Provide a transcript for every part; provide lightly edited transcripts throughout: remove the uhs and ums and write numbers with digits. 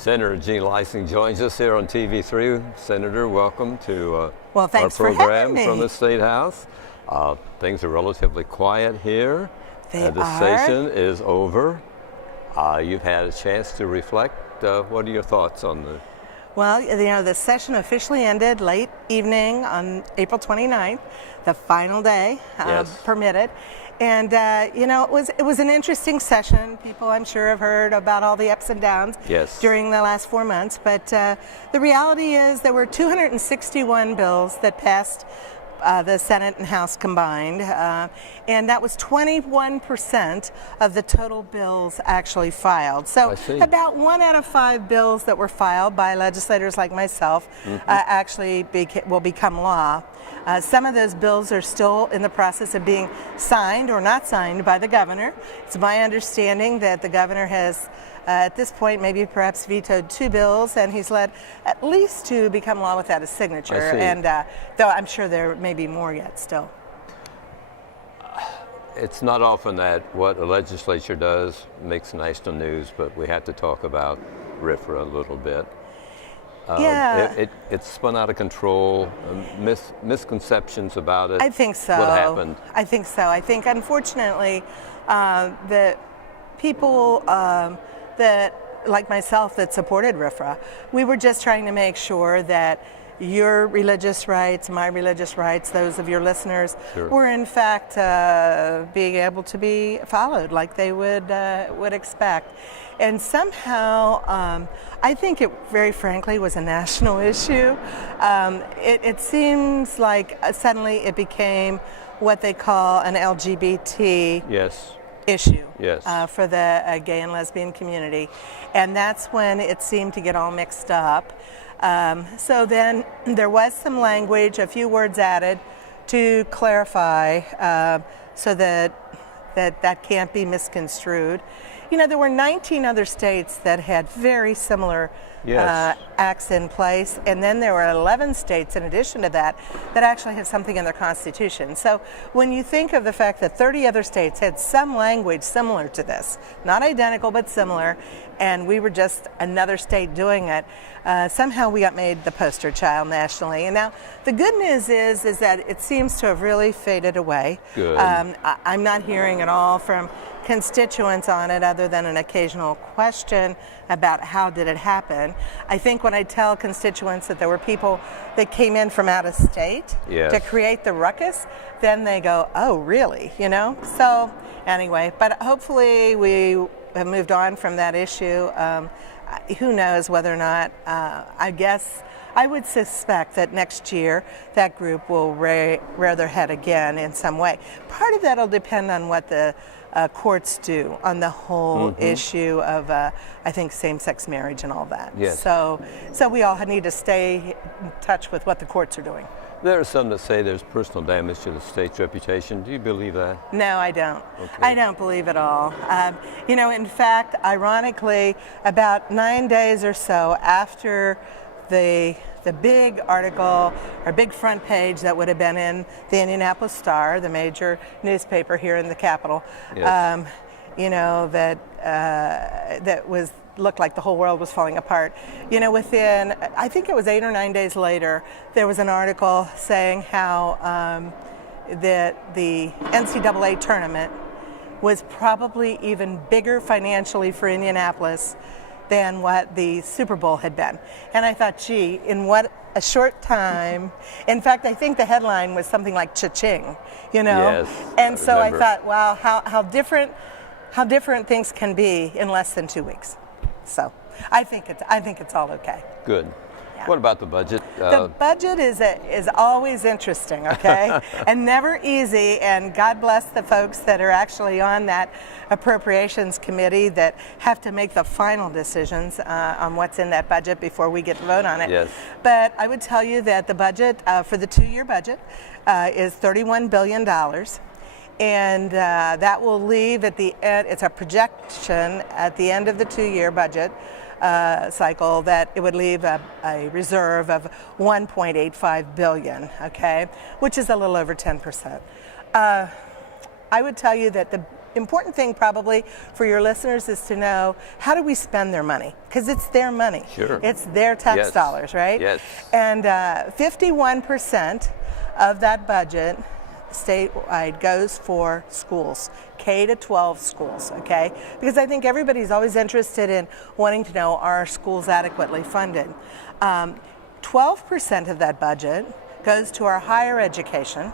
Senator Jean Lysing joins us here on TV3. Senator, welcome to well, thanks our program for having me. from the State House. Things are relatively quiet here. The session is over. You've had a chance to reflect. What are your thoughts on the... Well, you know, the session officially ended late evening on April 29th, the final day permitted. And, you know, it was an interesting session. People, I'm sure, have heard about all the ups and downs during the last 4 months. But the reality is there were 261 bills that passed the Senate and House combined, and that was 21% of the total bills actually filed. So about 1 out of 5 bills that were filed by legislators like myself actually will become law. Some of those bills are still in the process of being signed or not signed by the governor. It's my understanding that the governor has at this point, maybe perhaps vetoed 2 bills, and he's let at least 2 become law without a signature. And though I'm sure there may be more yet still. It's not often that what a legislature does makes national news, but we have to talk about RFRA a little bit. It spun out of control, misconceptions about it. I think so. What happened? I think so. I think, unfortunately, the people that, like myself, that supported RFRA, we were just trying to make sure that your religious rights, my religious rights, those of your listeners, were in fact being able to be followed like they would expect. And somehow, I think it very frankly was a national issue. It seems like suddenly it became what they call an LGBT issue for the gay and lesbian community. And that's when it seemed to get all mixed up. So then there was some language, a few words added to clarify so that can't be misconstrued. You know, there were 19 other states that had very similar acts in place, and then there were 11 states in addition to that that actually have something in their constitution. So when you think of the fact that 30 other states had some language similar to this, not identical but similar, and we were just another state doing it, somehow we got made the poster child nationally. And now the good news is that it seems to have really faded away. I'm not hearing at all from constituents on it other than an occasional question about how did it happen. I think when I tell constituents that there were people that came in from out of state to create the ruckus, then they go, oh really, you know? So anyway, but hopefully we have moved on from that issue. Who knows whether or not, I guess I would suspect that next year that group will rear their head again in some way. Part of that will depend on what the courts do on the whole issue of, I think, same-sex marriage and all that. So we all need to stay in touch with what the courts are doing. There are some that say there's personal damage to the state's reputation. Do you believe that? No, I don't. I don't believe it all. You know, in fact, ironically, about 9 days or so after the big article or big front page that would have been in the Indianapolis Star, the major newspaper here in the capital, you know, that looked like the whole world was falling apart. You know, within, I think it was 8 or 9 days later, there was an article saying how that the NCAA tournament was probably even bigger financially for Indianapolis than what the Super Bowl had been. And I thought, gee, in what a short time. In fact, I think the headline was something like cha-ching, you know? And so I thought, wow, how different things can be in less than 2 weeks. So I think it's all okay. Good. What about the budget? The budget is always interesting, okay, and never easy. And God bless the folks that are actually on that appropriations committee that have to make the final decisions on what's in that budget before we get to vote on it. But I would tell you that the budget for the 2-year budget is $31 billion. And that will leave at the end, it's a projection at the end of the 2-year budget cycle that it would leave a reserve of $1.85 billion, okay, which is a little over 10%. I would tell you that important thing probably for your listeners is to know, how do we spend their money? Because it's their money. Sure. It's their tax dollars, right? Yes. And 51% of that budget statewide goes for schools, K to 12 schools, okay? Because I think everybody's always interested in wanting to know, are schools adequately funded? 12% of that budget goes to our higher education,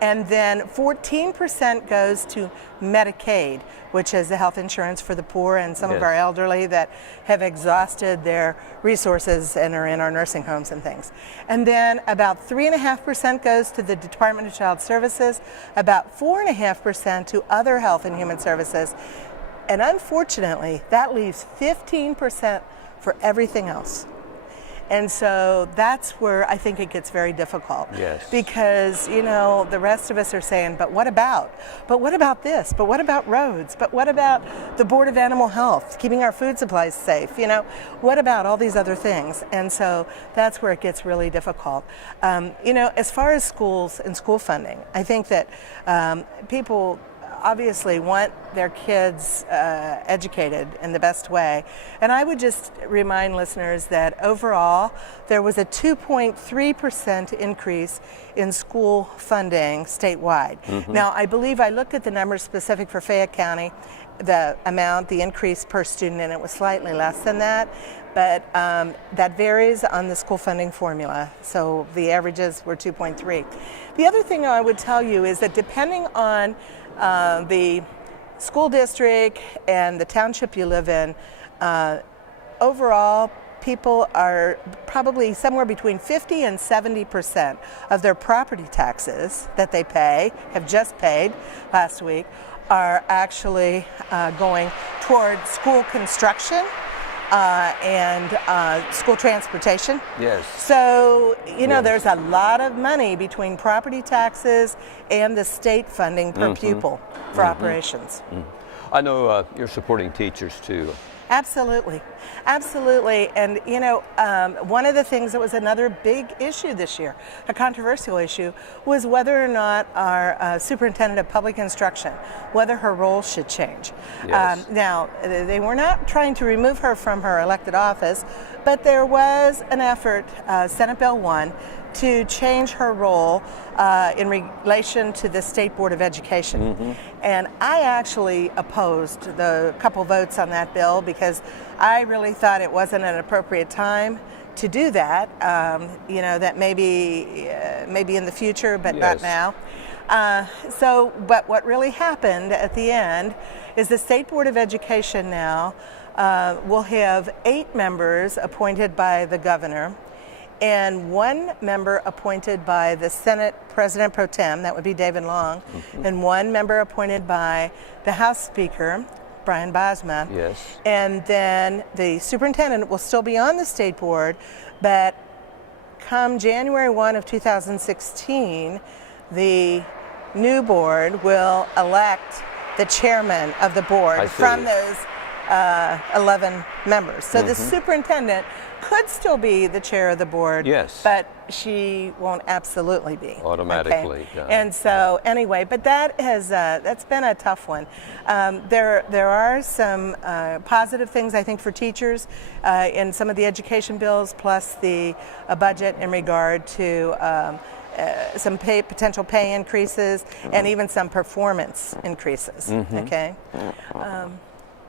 and then 14% goes to Medicaid, which is the health insurance for the poor and some of our elderly that have exhausted their resources and are in our nursing homes and things. And then about 3.5% goes to the Department of Child Services, about 4.5% to other health and human services, and unfortunately, that leaves 15% for everything else. And so that's where I think it gets very difficult. Yes. Because, you know, the rest of us are saying, but what about? But what about this? But what about roads? But what about the Board of Animal Health, keeping our food supplies safe? You know, what about all these other things? And so that's where it gets really difficult. You know, as far as schools and school funding, I think that people obviously want their kids educated in the best way. And I would just remind listeners that overall there was a 2.3% increase in school funding statewide. Now, I believe I looked at the numbers specific for Fayette County, the amount, the increase per student, and it was slightly less than that. But that varies on the school funding formula. So the averages were 2.3. The other thing I would tell you is that depending on the school district and the township you live in, overall, people are probably somewhere between 50 and 70% of their property taxes that they pay, have just paid last week, are actually going toward school construction and school transportation. Yes. So, you know, there's a lot of money between property taxes and the state funding per pupil for operations. I know you're supporting teachers too. Absolutely. Absolutely. And, you know, one of the things that was another big issue this year, a controversial issue, was whether or not our superintendent of public instruction, whether her role should change. Yes. Now, they were not trying to remove her from her elected office, but there was an effort, Senate Bill 1, to change her role in relation to the State Board of Education. And I actually opposed the couple votes on that bill because I really thought it wasn't an appropriate time to do that. You know, that maybe in the future, but not now. But what really happened at the end is the State Board of Education now will have 8 members appointed by the governor, and 1 member appointed by the Senate President Pro Tem, that would be David Long, and 1 member appointed by the House Speaker, Brian Bosma. Yes. And then the superintendent will still be on the state board, but come January 1 of 2016, the new board will elect the chairman of the board from those 11 members. So the superintendent could still be the chair of the board, but she won't absolutely be automatically. Okay? And so anyway, but that has that's been a tough one. There are some positive things I think for teachers in some of the education bills, plus the budget in regard to some potential pay increases and even some performance increases. Okay.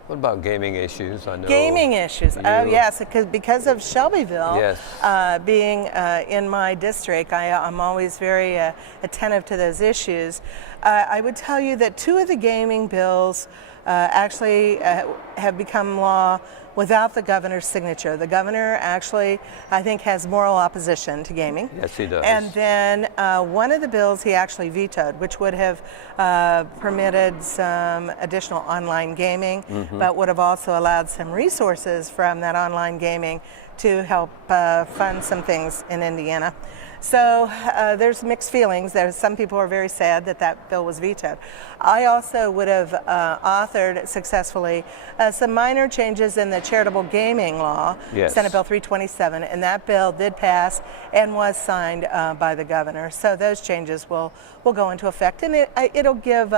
What about gaming issues? I know gaming issues. Oh yes, because of Shelbyville being in my district, I'm always very attentive to those issues. I would tell you that 2 of the gaming bills actually have become law without the governor's signature. The governor actually, I think, has moral opposition to gaming. Yes, he does. And then one of the bills he actually vetoed, which would have permitted some additional online gaming, but would have also allowed some resources from that online gaming to help fund some things in Indiana. So there's mixed feelings. There's some people are very sad that that bill was vetoed. I also would have authored successfully some minor changes in the charitable gaming law, Senate Bill 327, and that bill did pass and was signed by the governor. So those changes will go into effect, and it'll give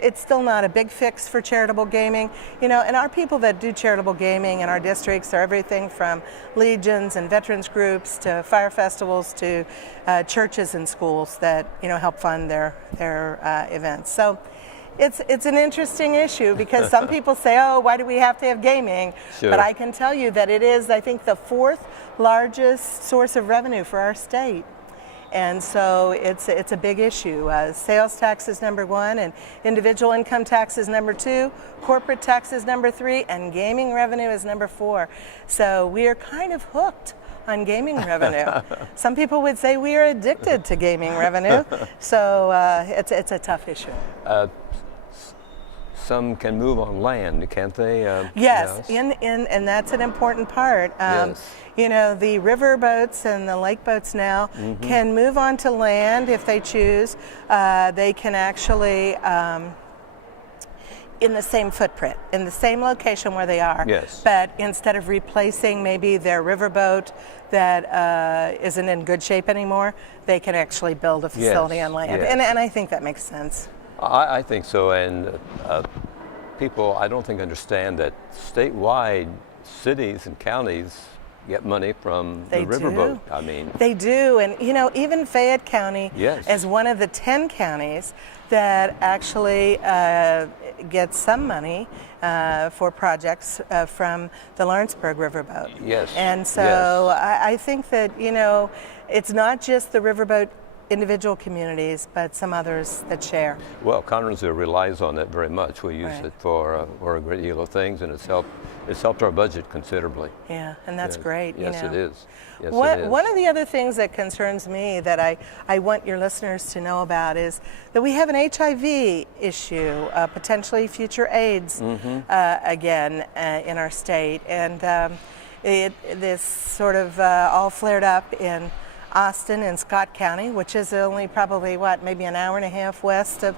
it's still not a big fix for charitable gaming, you know, and our people that do charitable gaming in our districts are everything from legions and veterans groups to fire festivals to churches and schools that, you know, help fund their events. So it's an interesting issue because some people say, oh, why do we have to have gaming? Sure. But I can tell you that it is, I think, the 4th largest source of revenue for our state. And so it's a big issue. Sales tax is number 1, and individual income tax is number 2, corporate tax is number 3, and gaming revenue is number 4. So we are kind of hooked on gaming revenue. Some people would say we are addicted to gaming revenue. So it's a tough issue. Some can move on land, can't they? Yes, and that's an important part. Yes. You know, the river boats and the lake boats now can move onto land if they choose. They can actually, in the same footprint, in the same location where they are. Yes. But instead of replacing maybe their riverboat that isn't in good shape anymore, they can actually build a facility on land. Yes. And I think that makes sense. I think so, and people I don't think understand that statewide cities and counties get money from the riverboat. I mean, they do, and you know, even Fayette County Yes. is one of the 10 counties that actually gets some money for projects from the Lawrenceburg riverboat. Yes. And so Yes. I think that, you know, it's not just the riverboat individual communities, but some others that share. Well, Connersville relies on that very much. We use Right. it for a great deal of things, and it's helped our budget considerably. Yeah, and that's Yes. great. Yes, you know. it is. Yes, One, it is. one of the other things that concerns me that I want your listeners to know about is that we have an HIV issue, potentially future AIDS again in our state. And this sort of all flared up in Austin and Scott County, which is only probably, maybe an hour and a half west of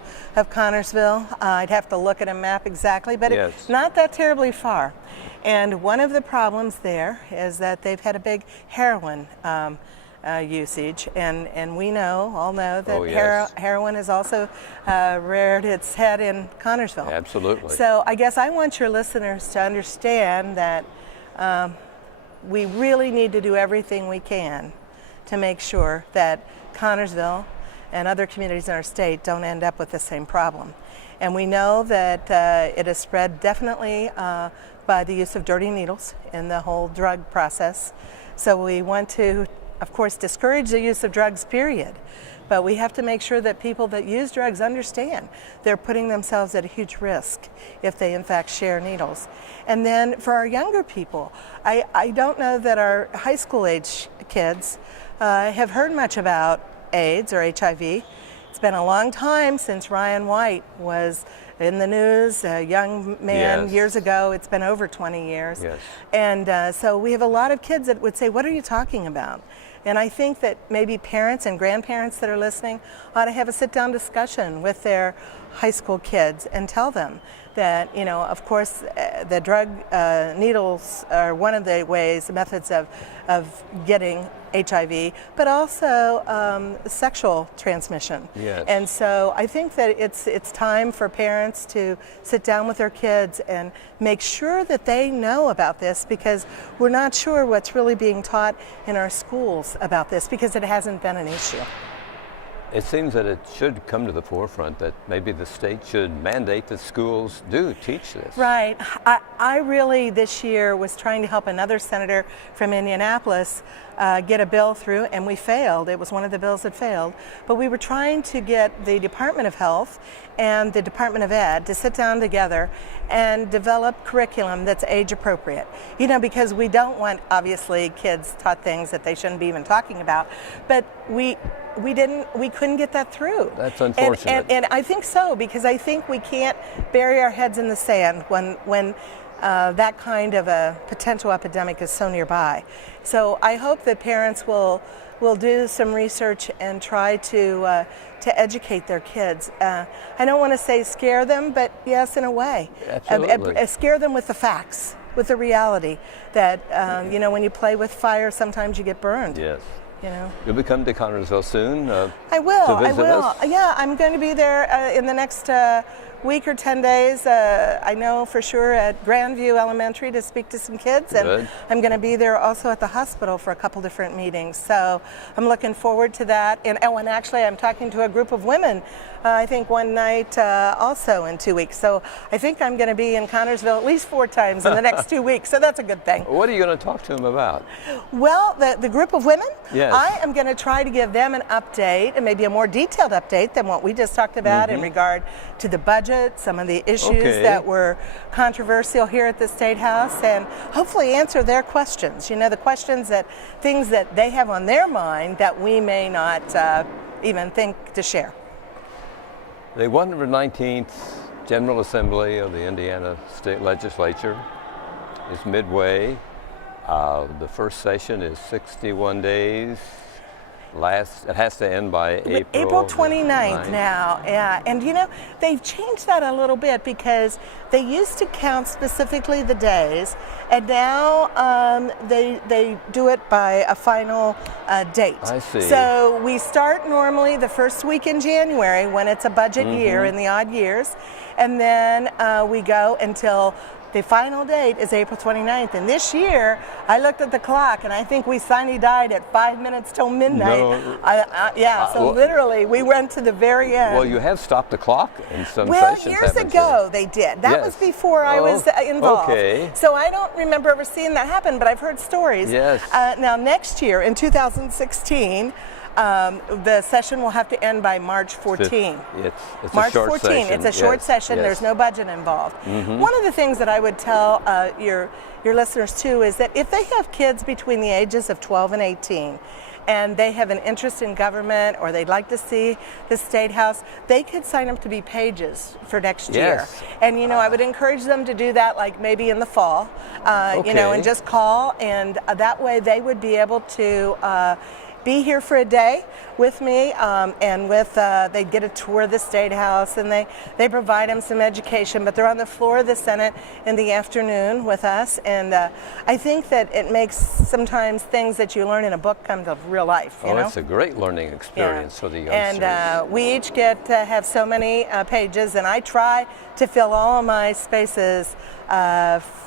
Connersville. I'd have to look at a map exactly, but Yes. it's not that terribly far. And one of the problems there is that they've had a big heroin usage, and we all know that Oh, yes. heroin has also reared its head in Connersville. Absolutely. So I guess I want your listeners to understand that we really need to do everything we can to make sure that Connersville and other communities in our state don't end up with the same problem. And we know that it is spread definitely by the use of dirty needles in the whole drug process. So we want to, of course, discourage the use of drugs, period. But we have to make sure that people that use drugs understand they're putting themselves at a huge risk if they in fact share needles. And then for our younger people, I don't know that our high school age kids have heard much about AIDS or HIV. It's been a long time since Ryan White was in the news, a young man Yes. years ago. It's been over 20 years. Yes. And so we have a lot of kids that would say, what are you talking about? And I think that maybe parents and grandparents that are listening ought to have a sit-down discussion with their high school kids and tell them that, you know, of course, the drug needles are one of the methods of getting HIV, but also sexual transmission. Yes. And so I think that it's time for parents to sit down with their kids and make sure that they know about this, because we're not sure what's really being taught in our schools about this, because it hasn't been an issue. It seems that it should come to the forefront that maybe the state should mandate that schools do teach this. Right. I really this year was trying to help another senator from Indianapolis get a bill through, and we failed. It was one of the bills that failed. But we were trying to get the Department of Health and the Department of Ed to sit down together and develop curriculum that's age appropriate. You know, because we don't want, obviously, kids taught things that they shouldn't be even talking about. But we couldn't get that through. That's unfortunate. And I think so, because I think we can't bury our heads in the sand when that kind of a potential epidemic is so nearby. So I hope that parents will do some research and try to educate their kids. I don't want to say scare them, but yes, in a way. Absolutely. Scare them with the facts, with the reality that, you know, when you play with fire, sometimes you get burned. Yes. You know. You'll be coming to Connersville soon. I will. To visit I will. us? Yeah, I'm going to be there in the next week or 10 days, I know for sure at Grandview Elementary to speak to some kids, and Good. I'm going to be there also at the hospital for a couple different meetings. So I'm looking forward to that. And actually I'm talking to a group of women, I think one night also in 2 weeks. So I think I'm going to be in Connorsville at least 4 times in the next 2 weeks. So that's a good thing. What are you going to talk to them about? Well, the group of women, yes. I am going to try to give them an update, and maybe a more detailed update than what we just talked about in regard to the budget, some of the issues that were controversial here at the State House, and hopefully answer their questions. You know, the questions things that they have on their mind that we may not even think to share. The 119th General Assembly of the Indiana State Legislature is midway. The first session is 61 days. It has to end by April 29th now, yeah. And you know, they've changed that a little bit because they used to count specifically the days, and now they do it by a final date. I see. So we start normally the first week in January when it's a budget year in the odd years, and then we go until the final date is April 29th, and this year I looked at the clock and I think we died at 5 minutes till midnight. No. So literally we went to the very end. Well, you have stopped the clock in some Well, sessions. years ago they did. That was before I was involved. Okay. So I don't remember ever seeing that happen, but I've heard stories. Yes. Now next year, in 2016, the session will have to end by March 14. It's March a short 14. session. It's a short session. Yes. There's no budget involved. One of the things that I would tell your listeners too is that if they have kids between the ages of 12 and 18, and they have an interest in government or they'd like to see the State House, they could sign up to be pages for next year. And you know, I would encourage them to do that like maybe in the fall, you know, and just call, and that way they would be able to be here for a day with me, and they get a tour of the State House, and they provide them some education, but they're on the floor of the Senate in the afternoon with us, and I think that it makes sometimes things that you learn in a book come to real life. You know? It's a great learning experience for the youngsters. And we each get to have so many pages, and I try to fill all of my spaces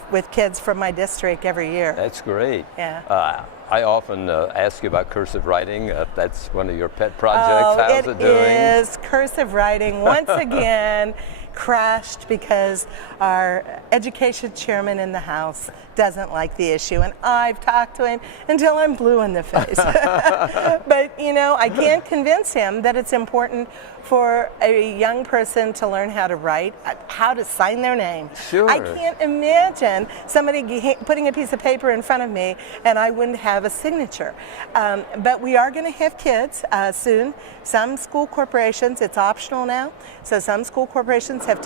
with kids from my district every year. That's great. Yeah. I often ask you about cursive writing. That's one of your pet projects. How's it doing? It is. Cursive writing once again crashed because our education chairman in the House doesn't like the issue, and I've talked to him until I'm blue in the face. But you know, I can't convince him that it's important for a young person to learn how to write, how to sign their name. Sure. I can't imagine somebody putting a piece of paper in front of me and I wouldn't have a signature. But we are going to have kids soon. Some school corporations, it's optional now, so some school corporations have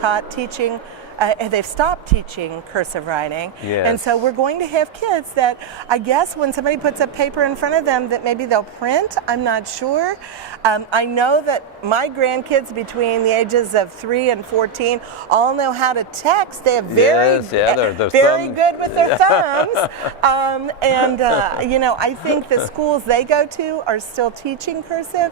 they've stopped teaching cursive writing. Yes. And so we're going to have kids that I guess when somebody puts a paper in front of them that maybe they'll print, I'm not sure. I know that my grandkids between the ages of 3 and 14 all know how to text. They have very good with their thumbs. You know, I think the schools they go to are still teaching cursive,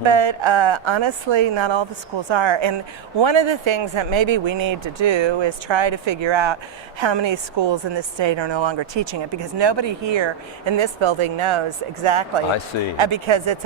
but honestly, not all the schools are. And one of the things that maybe we need to do is try to figure out how many schools in the state are no longer teaching it, because nobody here in this building knows exactly. I see. Because it's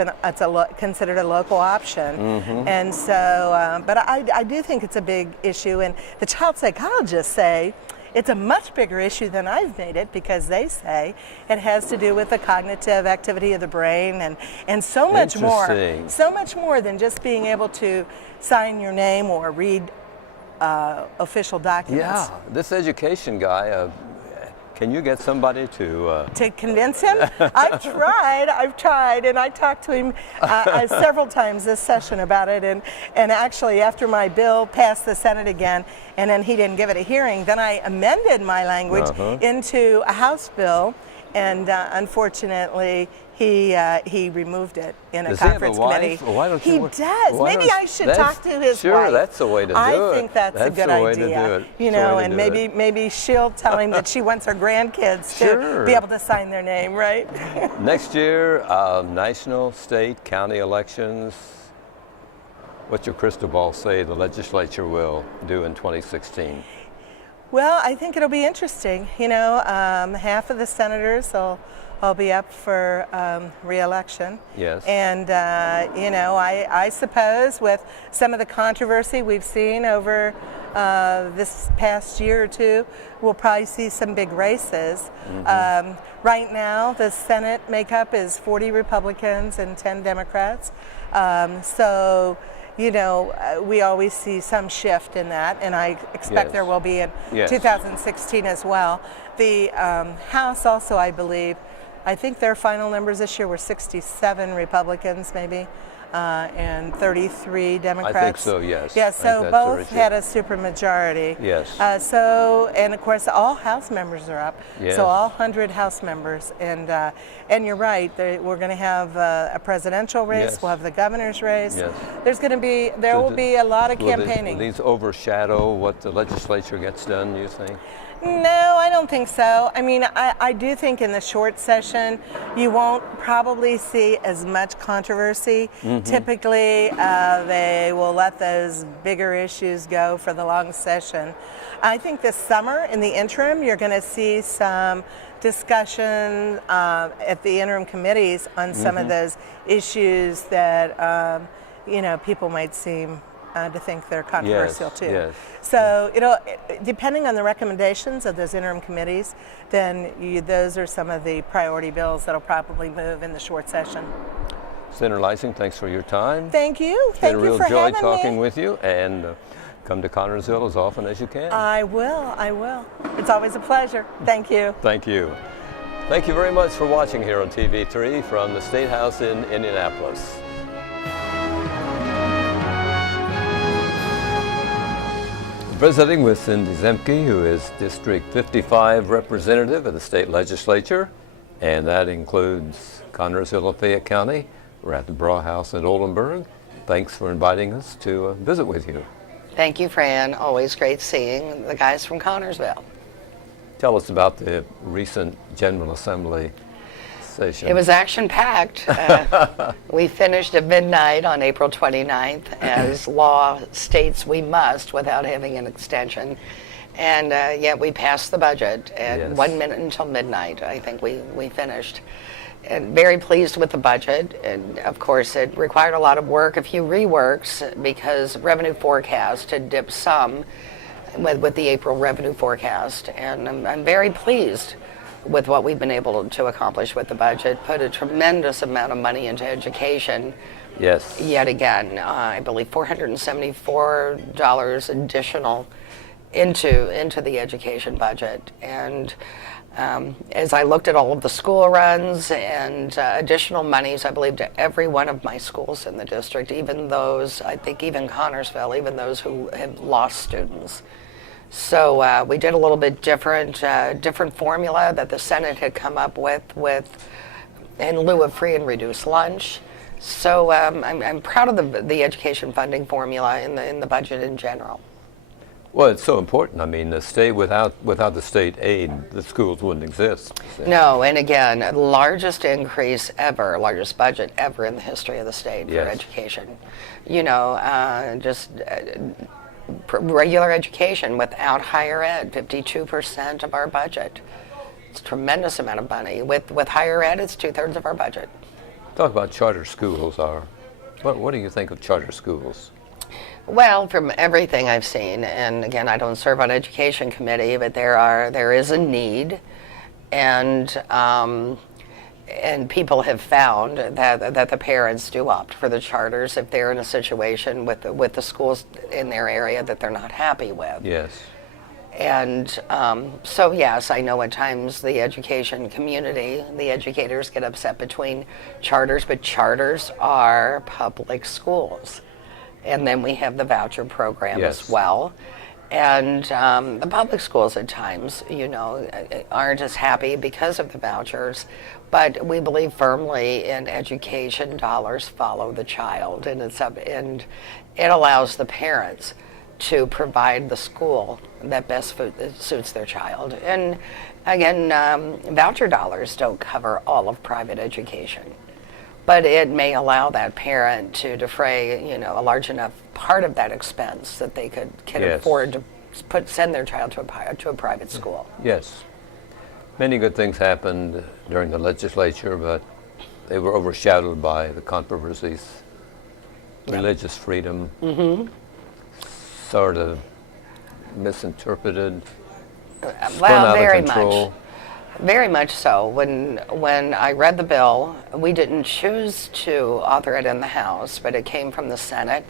considered a local option, and so. But I do think it's a big issue, and the child psychologists say it's a much bigger issue than I've made it, because they say it has to do with the cognitive activity of the brain and so much more. So much more than just being able to sign your name or read official documents. Yeah, this education guy, can you get somebody to convince him? I've tried, and I talked to him several times this session about it, and actually after my bill passed the Senate again, and then he didn't give it a hearing, then I amended my language into a House bill, and unfortunately he removed it in a conference committee. Well, why don't he you, does. Maybe I should talk to his wife. Sure, that's the way to do it. I think that's a good idea. You know, and maybe she'll tell him that she wants her grandkids to be able to sign their name, right? Next year, national, state, county elections. what's your crystal ball say the legislature will do in 2016? Well, I think it'll be interesting. You know, half of the senators will be up for re-election. Yes. And, you know, I suppose with some of the controversy we've seen over this past year or two, we'll probably see some big races. Right now, the Senate makeup is 40 Republicans and 10 Democrats. So, you know, we always see some shift in that, and I expect there will be in 2016 as well. The House also, I believe, I think their final numbers this year were 67 Republicans maybe, and 33 Democrats. I think so, yes. Yeah, so both had a supermajority. Yes. So, and of course, all House members are up. Yes. So all 100 House members, and you're right. We're going to have a presidential race. Yes. We'll have the governor's race. Yes. There will be a lot of campaigning. Will these overshadow what the legislature gets done, you think? No, I don't think so. I mean, I do think in the short session, you won't probably see as much controversy. Typically, they will let those bigger issues go for the long session. I think this summer, in the interim, you're going to see some discussion at the interim committees on some of those issues that, you know, people might seem to think they're controversial too. Yes. So, depending on the recommendations of those interim committees, then those are some of the priority bills that'll probably move in the short session. Senator Leising, thanks for your time. Thank you. It's Thank been a you real for joy having talking me. with you, and come to Connersville as often as you can. I will. It's always a pleasure. Thank you. Thank you. Thank you very much for watching here on TV3 from the State House in Indianapolis. Visiting with Cindy Zemke, who is District 55 representative of the state legislature, and that includes Connersville, Fayette County. We're at the Bra House in Oldenburg. Thanks for inviting us to visit with you. Thank you, Fran. Always great seeing the guys from Connersville. Tell us about the recent General Assembly session. It was action-packed. We finished at midnight on April 29th, as law states we must without having an extension. And yet we passed the budget, and 1 minute until midnight, I think we finished. And very pleased with the budget, and of course it required a lot of work, a few reworks, because revenue forecast had dipped some with the April revenue forecast, and I'm very pleased with what we've been able to accomplish with the budget. Put a tremendous amount of money into education. Yes. Yet again, I believe $474 additional into the education budget. And as I looked at all of the school runs and additional monies, I believe, to every one of my schools in the district, even those, I think even Connersville, even those who have lost students. So we did a little bit different formula that the Senate had come up with in lieu of free and reduced lunch. So I'm proud of the education funding formula in the budget in general. Well, it's so important. I mean, the state without the state aid, the schools wouldn't exist. No, and again, largest increase ever, largest budget ever in the history of the state for education. You know, just regular education without higher ed, 52% of our budget. It's a tremendous amount of money. With higher ed, it's 2/3 of our budget. Talk about charter schools. What do you think of charter schools? Well, from everything I've seen, and again, I don't serve on education committee, but there is a need, and people have found that the parents do opt for the charters if they're in a situation with the schools in their area that they're not happy with. Yes. And so yes, I know at times the education community, the educators get upset between charters, but charters are public schools. And then we have the voucher program as well. And the public schools at times, you know, aren't as happy because of the vouchers, but we believe firmly in education dollars follow the child, and and it allows the parents to provide the school that best suits their child. And again, voucher dollars don't cover all of private education. but it may allow that parent to defray, a large enough part of that expense that they can Yes. afford to send their child to a private school. Yes. Many good things happened during the legislature, but they were overshadowed by the controversies. Religious freedom, sort of misinterpreted, spun out of control. Very much so. When I read the bill, we didn't choose to author it in the House, but it came from the Senate.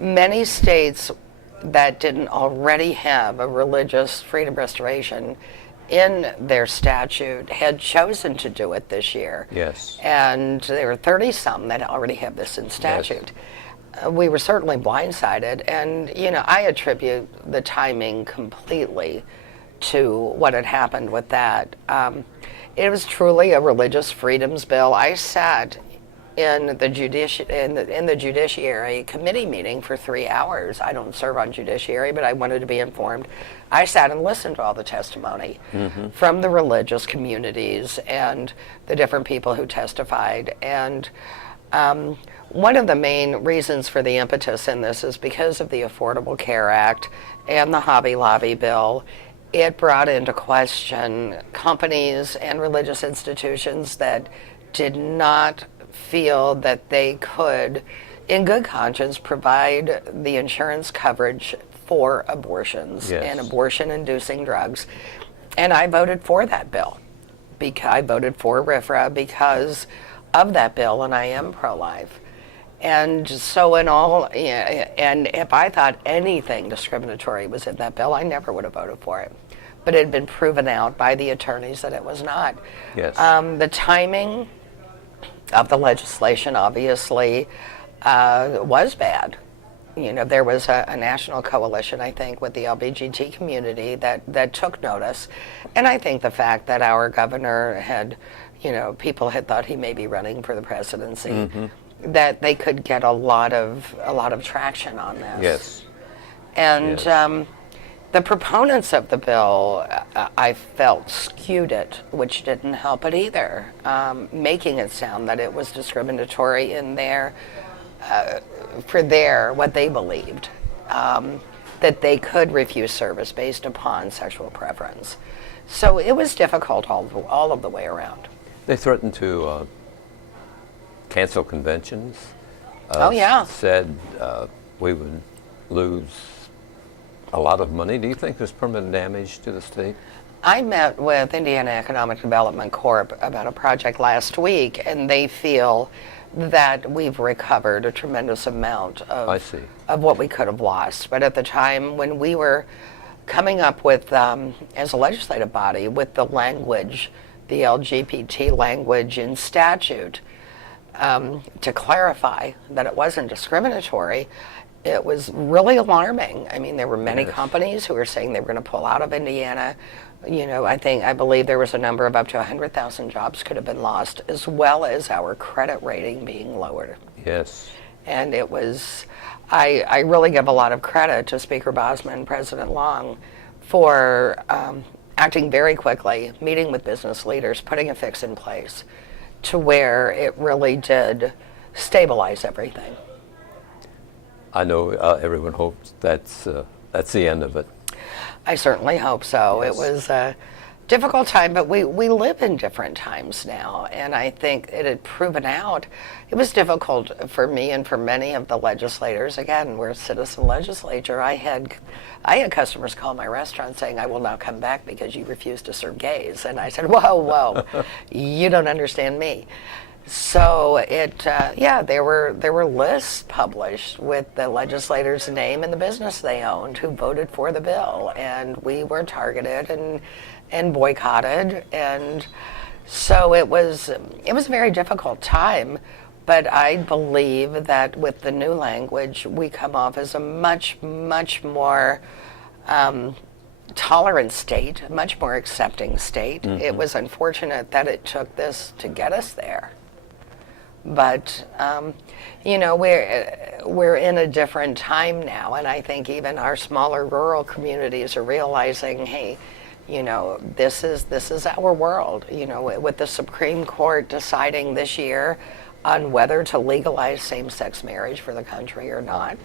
Many states that didn't already have a religious freedom restoration in their statute had chosen to do it this year. Yes. And there are 30 some that already have this in statute. We were certainly blindsided, and I attribute the timing completely to what had happened with that. It was truly a religious freedoms bill. I sat in the Judiciary committee meeting for 3 hours. I don't serve on Judiciary, but I wanted to be informed. I sat and listened to all the testimony from the religious communities and the different people who testified. And one of the main reasons for the impetus in this is because of the Affordable Care Act and the Hobby Lobby bill. It brought into question companies and religious institutions that did not feel that they could, in good conscience, provide the insurance coverage for abortions and abortion-inducing drugs. And I voted for that bill. I voted for RFRA because of that bill, and I am pro-life. And so and if I thought anything discriminatory was in that bill, I never would have voted for it. But it had been proven out by the attorneys that it was not. Yes. The timing of the legislation obviously was bad. There was a national coalition, I think, with the LBGT community that took notice. And I think the fact that our governor had, people had thought he may be running for the presidency, that they could get a lot of traction on this. Yes. And the proponents of the bill, I felt, skewed it, which didn't help it either, making it sound that it was discriminatory in what they believed, that they could refuse service based upon sexual preference. So it was difficult all of the way around. They threatened to cancel conventions. Said we would lose a lot of money. Do you think there's permanent damage to the state? I met with Indiana Economic Development Corp about a project last week, and they feel that we've recovered a tremendous amount of what we could have lost. But at the time when we were coming up with, as a legislative body, with the language, the LGBT language in statute, to clarify that it wasn't discriminatory, it was really alarming. I mean, there were many companies who were saying they were going to pull out of Indiana. I believe there was a number of up to 100,000 jobs could have been lost, as well as our credit rating being lowered. Yes. And it was, I really give a lot of credit to Speaker Bosman and President Long for acting very quickly, meeting with business leaders, putting a fix in place to where it really did stabilize everything. I know everyone hopes that's the end of it. I certainly hope so. Yes. It was a difficult time, but we live in different times now, and I think it had proven out. It was difficult for me and for many of the legislators. Again, we're a citizen legislature. I had customers call my restaurant saying, "I will not come back because you refuse to serve gays." And I said, whoa, you don't understand me. So there were lists published with the legislators' name and the business they owned who voted for the bill, and we were targeted and boycotted, and so it was a very difficult time. But I believe that with the new language, we come off as a much more tolerant state, a much more accepting state. It was unfortunate that it took this to get us there. But we're in a different time now, and I think even our smaller rural communities are realizing, hey, this is our world. With the Supreme Court deciding this year on whether to legalize same-sex marriage for the country or not.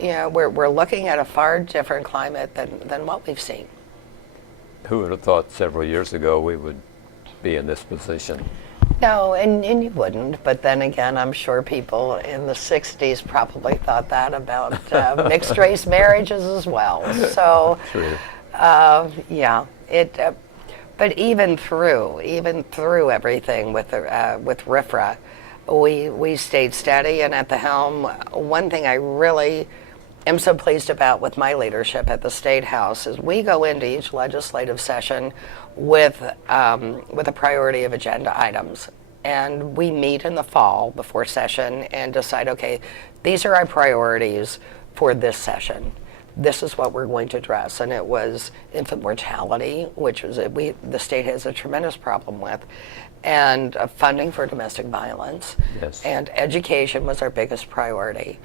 We're looking at a far different climate than what we've seen. Who would have thought several years ago we would be in this position? No, and you wouldn't. But then again, I'm sure people in the 60s probably thought that about mixed-race marriages as well. So, True. Yeah, but even through everything with RFRA, we stayed steady and at the helm. One thing I really am so pleased about with my leadership at the State House is we go into each legislative session with a priority of agenda items. And we meet in the fall before session and decide, okay, these are our priorities for this session. This is what we're going to address. And it was infant mortality, which was the state has a tremendous problem with, and funding for domestic violence. Yes. And education was our biggest priority.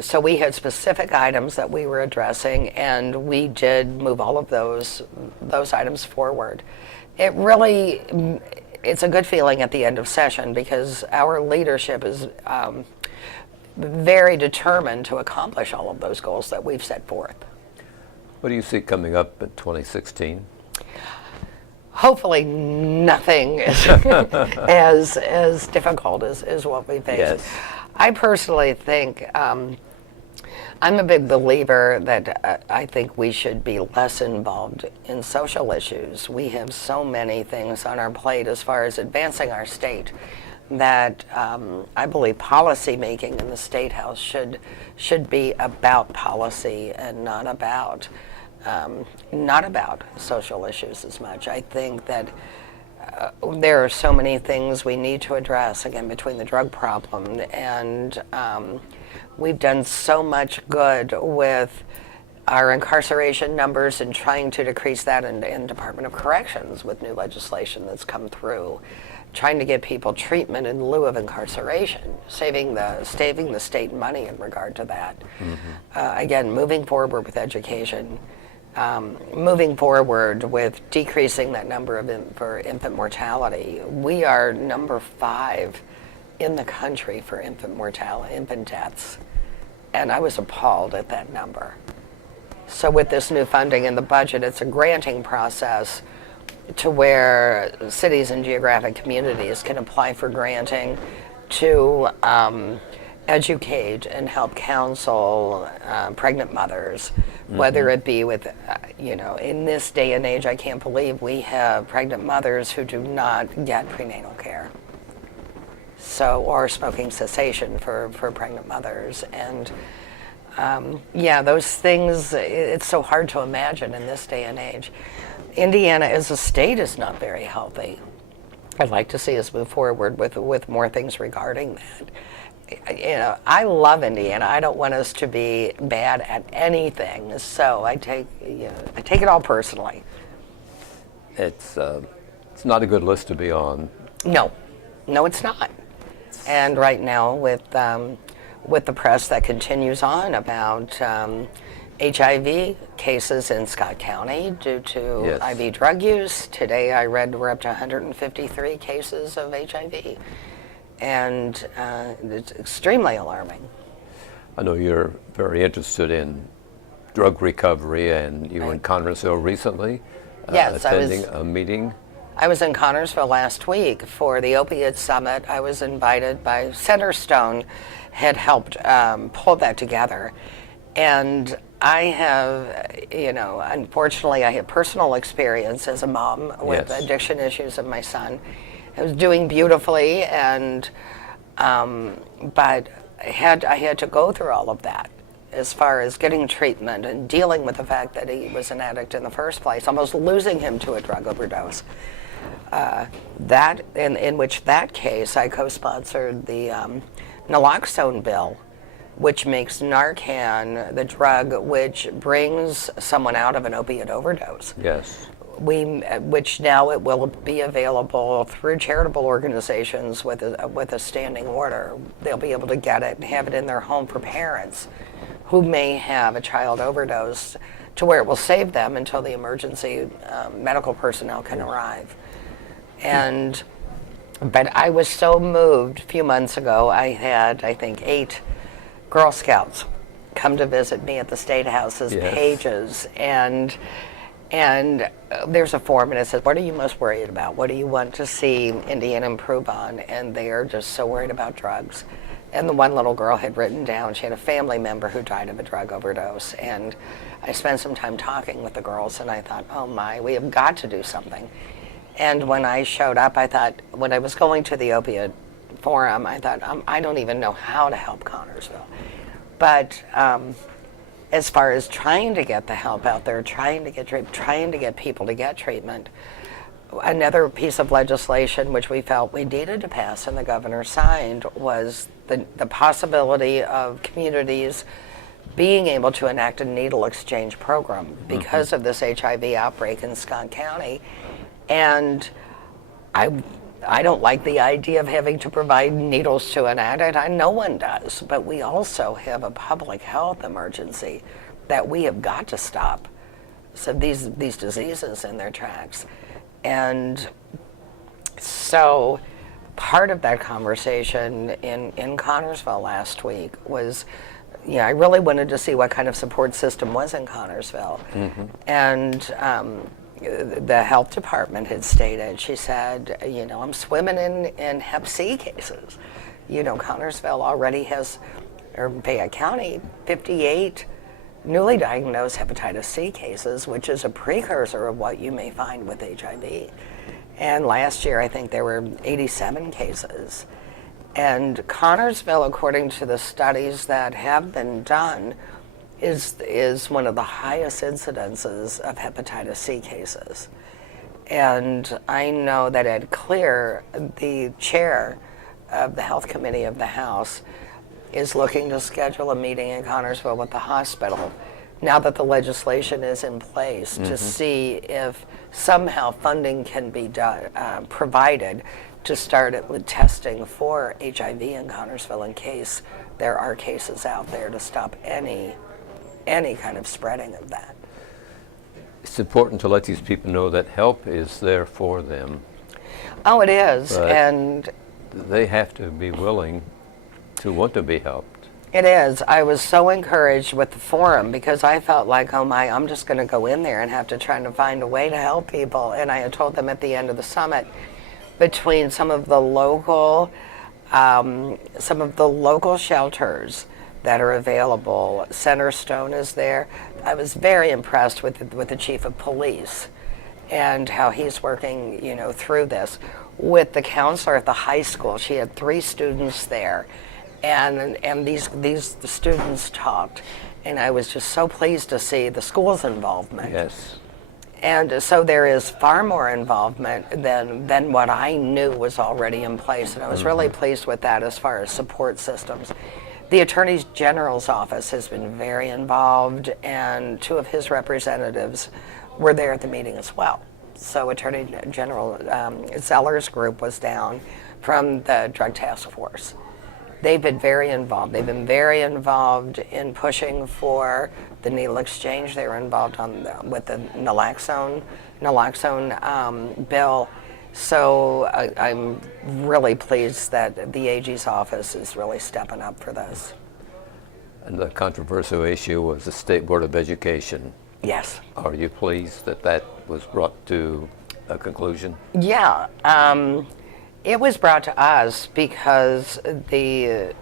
So we had specific items that we were addressing, and we did move all of those items forward. It's a good feeling at the end of session because our leadership is very determined to accomplish all of those goals that we've set forth. what do you see coming up in 2016? Hopefully nothing is as difficult as what we face. Yes. I personally think I'm a big believer that I think we should be less involved in social issues. We have so many things on our plate as far as advancing our state that I believe policy making in the State House should be about policy and not about social issues as much. I think that there are so many things we need to address, again, between the drug problem and we've done so much good with our incarceration numbers and trying to decrease that in Department of Corrections with new legislation that's come through, trying to give people treatment in lieu of incarceration, saving the state money in regard to that. Mm-hmm. Again, moving forward with education, moving forward with decreasing that number for infant mortality. We are number 5 in the country for infant deaths, and I was appalled at that number. So with this new funding in the budget, it's a granting process to where cities and geographic communities can apply for granting to educate and help counsel pregnant mothers, mm-hmm. whether it be with, in this day and age, I can't believe we have pregnant mothers who do not get prenatal care. Or smoking cessation for pregnant mothers. And those things, it's so hard to imagine in this day and age. Indiana as a state is not very healthy. I'd like to see us move forward with more things regarding that. I love Indiana. I don't want us to be bad at anything. So I take it all personally. It's not a good list to be on. No, it's not. And right now, with the press that continues on about HIV cases in Scott County due to yes. IV drug use, today I read we're up to 153 cases of HIV, and it's extremely alarming. I know you're very interested in drug recovery, and you were in Connersville recently, yes, attending a meeting. I was in Connersville last week for the Opiate Summit. I was invited by Centerstone, had helped pull that together. And I have, unfortunately, I have personal experience as a mom with yes. addiction issues of my son. I was doing beautifully, and but I had to go through all of that as far as getting treatment and dealing with the fact that he was an addict in the first place, almost losing him to a drug overdose. In which that case, I co-sponsored the naloxone bill, which makes Narcan the drug which brings someone out of an opiate overdose. Yes. Which now it will be available through charitable organizations with a standing order. They'll be able to get it and have it in their home for parents who may have a child overdose, to where it will save them until the emergency medical personnel can arrive. And But I was so moved a few months ago. I had, I think, 8 Girl Scouts come to visit me at the Statehouse's Yes. pages, and there's a form, and it says, what are you most worried about? What do you want to see Indiana improve on? And they are just so worried about drugs. And the one little girl had written down, she had a family member who died of a drug overdose. And I spent some time talking with the girls, and I thought, oh my, we have got to do something. And when I showed up, I thought, when I was going to the opioid forum, I thought, I don't even know how to help Connorsville. But as far as trying to get the help out there, trying to get people to get treatment, another piece of legislation which we felt we needed to pass and the governor signed was the possibility of communities being able to enact a needle exchange program because of this HIV outbreak in Scott County. And I don't like the idea of having to provide needles to an addict. No one does. But we also have a public health emergency that we have got to stop. So these diseases in their tracks. And so part of that conversation in Connorsville last week was, I really wanted to see what kind of support system was in Connorsville. And the health department had stated, she said, I'm swimming in Hep C cases. Connorsville already has, or Fayette County, 58 newly diagnosed hepatitis C cases, which is a precursor of what you may find with HIV. And last year, I think there were 87 cases. And Connorsville, according to the studies that have been done, is one of the highest incidences of hepatitis C cases. And I know that Ed Clear, the chair of the health committee of the House, is looking to schedule a meeting in Connorsville with the hospital now that the legislation is in place to see if somehow funding can be provided to start with testing for HIV in Connorsville in case there are cases out there to stop any kind of spreading of that. It's important to let these people know that help is there for them. Oh, it is. But and they have to be willing to want to be helped. It is. I was so encouraged with the forum because I felt like, oh my, I'm just going to go in there and have to try to find a way to help people. And I had told them at the end of the summit, between some of the local shelters that are available, Centerstone is there. I was very impressed with the chief of police and how he's working, through this. With the counselor at the high school, she had 3 students there. And these students talked, and I was just so pleased to see the school's involvement. Yes. And so there is far more involvement than what I knew was already in place, and I was really pleased with that as far as support systems. The Attorney General's office has been very involved, and 2 of his representatives were there at the meeting as well. So Attorney General Zeller's group was down from the Drug Task Force. They've been very involved. They've been very involved in pushing for the needle exchange. They were involved with the naloxone bill. So I'm really pleased that the AG's office is really stepping up for this. And the controversial issue was the State Board of Education. Yes. Are you pleased that that was brought to a conclusion? Yeah. It was brought to us because the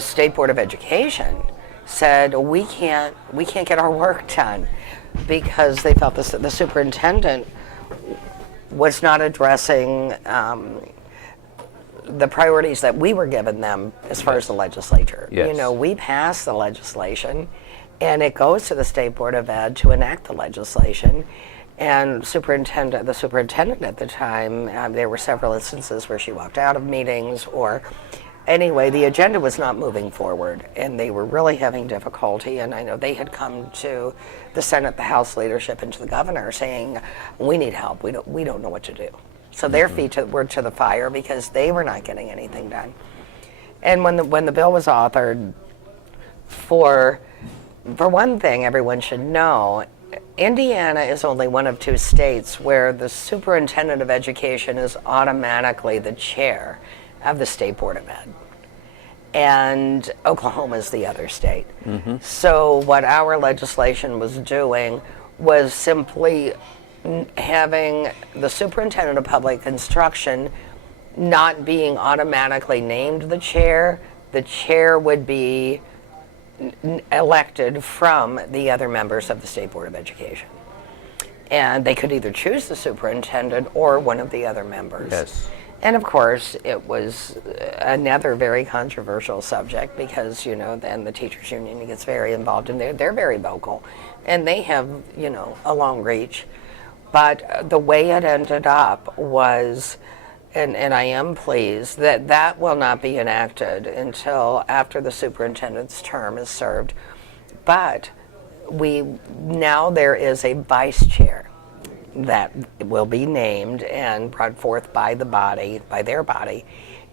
State Board of Education said we can't get our work done because they felt the superintendent was not addressing the priorities that we were giving them as far as the legislature. Yes. We passed the legislation, and it goes to the State Board of Ed to enact the legislation. And the superintendent at the time, there were several instances where she walked out of meetings, or anyway, the agenda was not moving forward, and they were really having difficulty. And I know they had come to the Senate, the House leadership, and to the governor saying, "We need help. We don't know what to do." So their feet were to the fire because they were not getting anything done. And when the bill was authored, for one thing, everyone should know, Indiana is only one of 2 states where the superintendent of education is automatically the chair of the State Board of Ed. And Oklahoma is the other state. So what our legislation was doing was simply having the superintendent of public instruction not being automatically named the chair would be elected from the other members of the State Board of Education. And they could either choose the superintendent or one of the other members. Yes. And of course, it was another very controversial subject because, then the teachers union gets very involved in there. They're very vocal and they have, a long reach. But the way it ended up was, and I am pleased that will not be enacted until after the superintendent's term is served. But now there is a vice chair that will be named and brought forth by their body,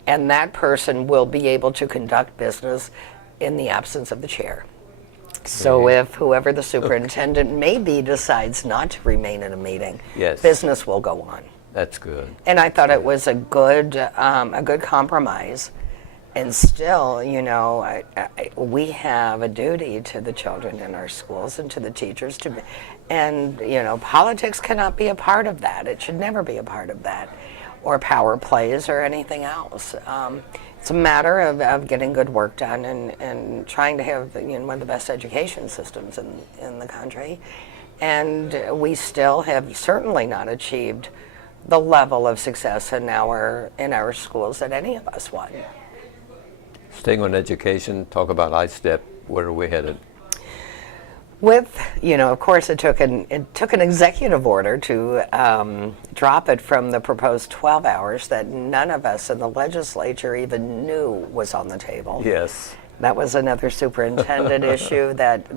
and that person will be able to conduct business in the absence of the chair. So if whoever the superintendent may be decides not to remain in a meeting, Yes. business will go on. That's good. And I thought it was a good compromise. And still, we have a duty to the children in our schools and to the teachers and politics cannot be a part of that. It should never be a part of that, or power plays or anything else. It's a matter of getting good work done and trying to have one of the best education systems in the country. And we still have certainly not achieved the level of success in our schools that any of us want. Staying on education, talk about ISTEP. Where are we headed? With, of course, it took an executive order to drop it from the proposed 12 hours that none of us in the legislature even knew was on the table. Yes. That was another superintendent issue that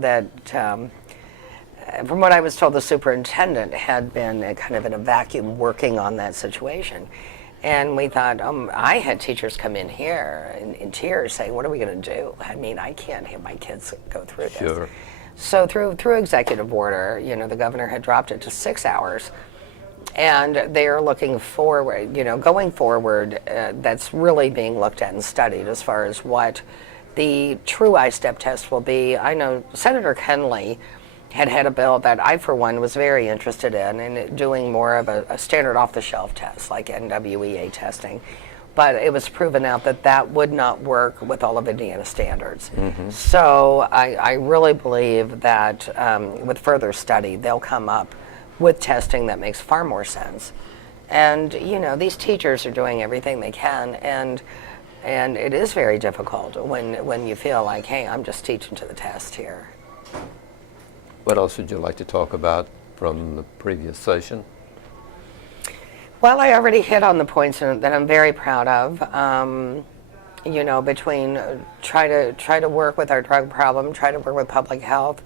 from what I was told, the superintendent had been kind of in a vacuum working on that situation. And we thought, I had teachers come in here in tears saying, what are we going to do? I mean, I can't have my kids go through this. Sure. So through executive order, the governor had dropped it to 6 hours. And they are looking forward, going forward, that's really being looked at and studied as far as what the true ISTEP test will be. I know Senator Kenley had a bill that I, for one, was very interested in doing more of a standard off-the-shelf test, like NWEA testing. But it was proven out that would not work with all of Indiana standards. So I really believe that with further study, they'll come up with testing that makes far more sense. And, these teachers are doing everything they can, and it is very difficult when you feel like, hey, I'm just teaching to the test here. What else would you like to talk about from the previous session? Well, I already hit on the points that I'm very proud of. Between try to work with our drug problem, try to work with public health,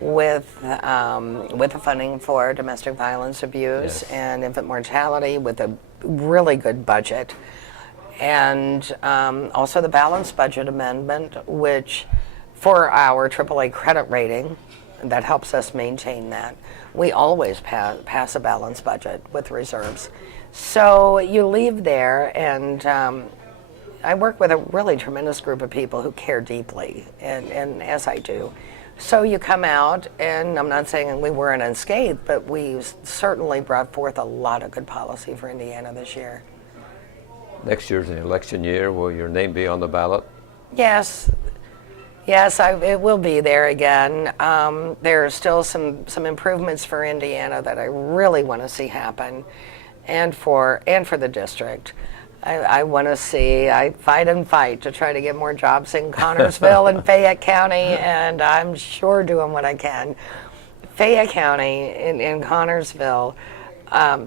with the funding for domestic violence abuse and infant mortality, with a really good budget, and also the balanced budget amendment, which for our AAA credit rating, that helps us maintain that. We always pass a balanced budget with reserves. So you leave there, and I work with a really tremendous group of people who care deeply, and as I do. So you come out, and I'm not saying we weren't unscathed, but we certainly brought forth a lot of good policy for Indiana this year. Next year's an election year. Will your name be on the ballot? Yes. Yes, it will be there again. There are still some improvements for Indiana that I really want to see happen, and for the district. I want to see, I fight to try to get more jobs in Connersville and Fayette County, and I'm sure doing what I can. Fayette County and Connersville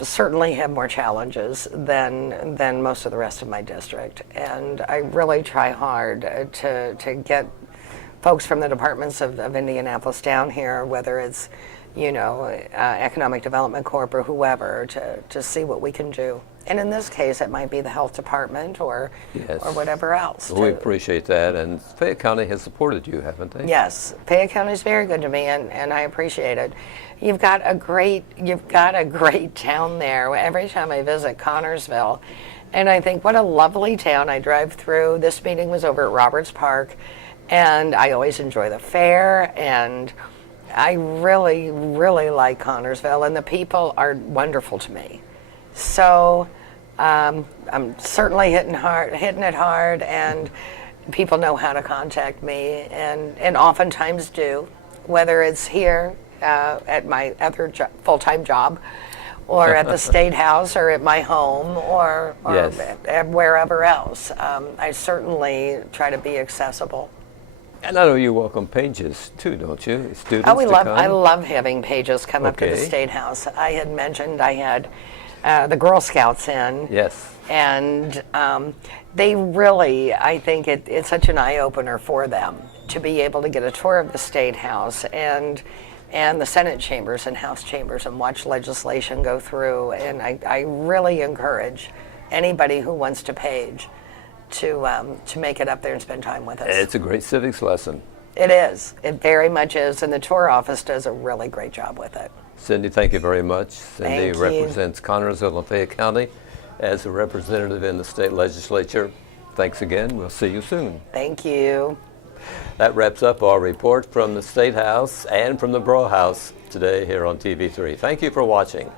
certainly have more challenges than most of the rest of my district, and I really try hard to get folks from the departments of Indianapolis down here, whether it's Economic Development Corp or whoever to see what we can do. And in this case, it might be the health department or whatever else. Well, we appreciate that, and Fayette County has supported you, haven't they? Yes, Fayette County is very good to me, and I appreciate it. You've got a great town there. Every time I visit Connorsville, and I think, what a lovely town. I drive through. This meeting was over at Roberts Park, and I always enjoy the fair, and I really, really like Connorsville, and the people are wonderful to me. So I'm certainly hitting it hard, and people know how to contact me, and oftentimes do, whether it's here at my other full-time job, or at the Statehouse, or at my home, or Yes. wherever else. I certainly try to be accessible. And I know you welcome pages too, don't you? Students Oh, I come? love having pages come up to the Okay. Statehouse. I had mentioned I had the Girl Scouts in. Yes. And they really, I think it's such an eye-opener for them to be able to get a tour of the Statehouse and the Senate chambers and House chambers and watch legislation go through. And I really encourage anybody who wants to page to make it up there and spend time with us. It's a great civics lesson. It is. It very much is. And the tour office does a really great job with it. Cindy, thank you very much. Cindy Thank you. represents Connorsville and Fayette County as a representative in the state legislature. Thanks again. We'll see you soon. Thank you. That wraps up our report from the State House and from the Breaux House today here on TV3. Thank you for watching.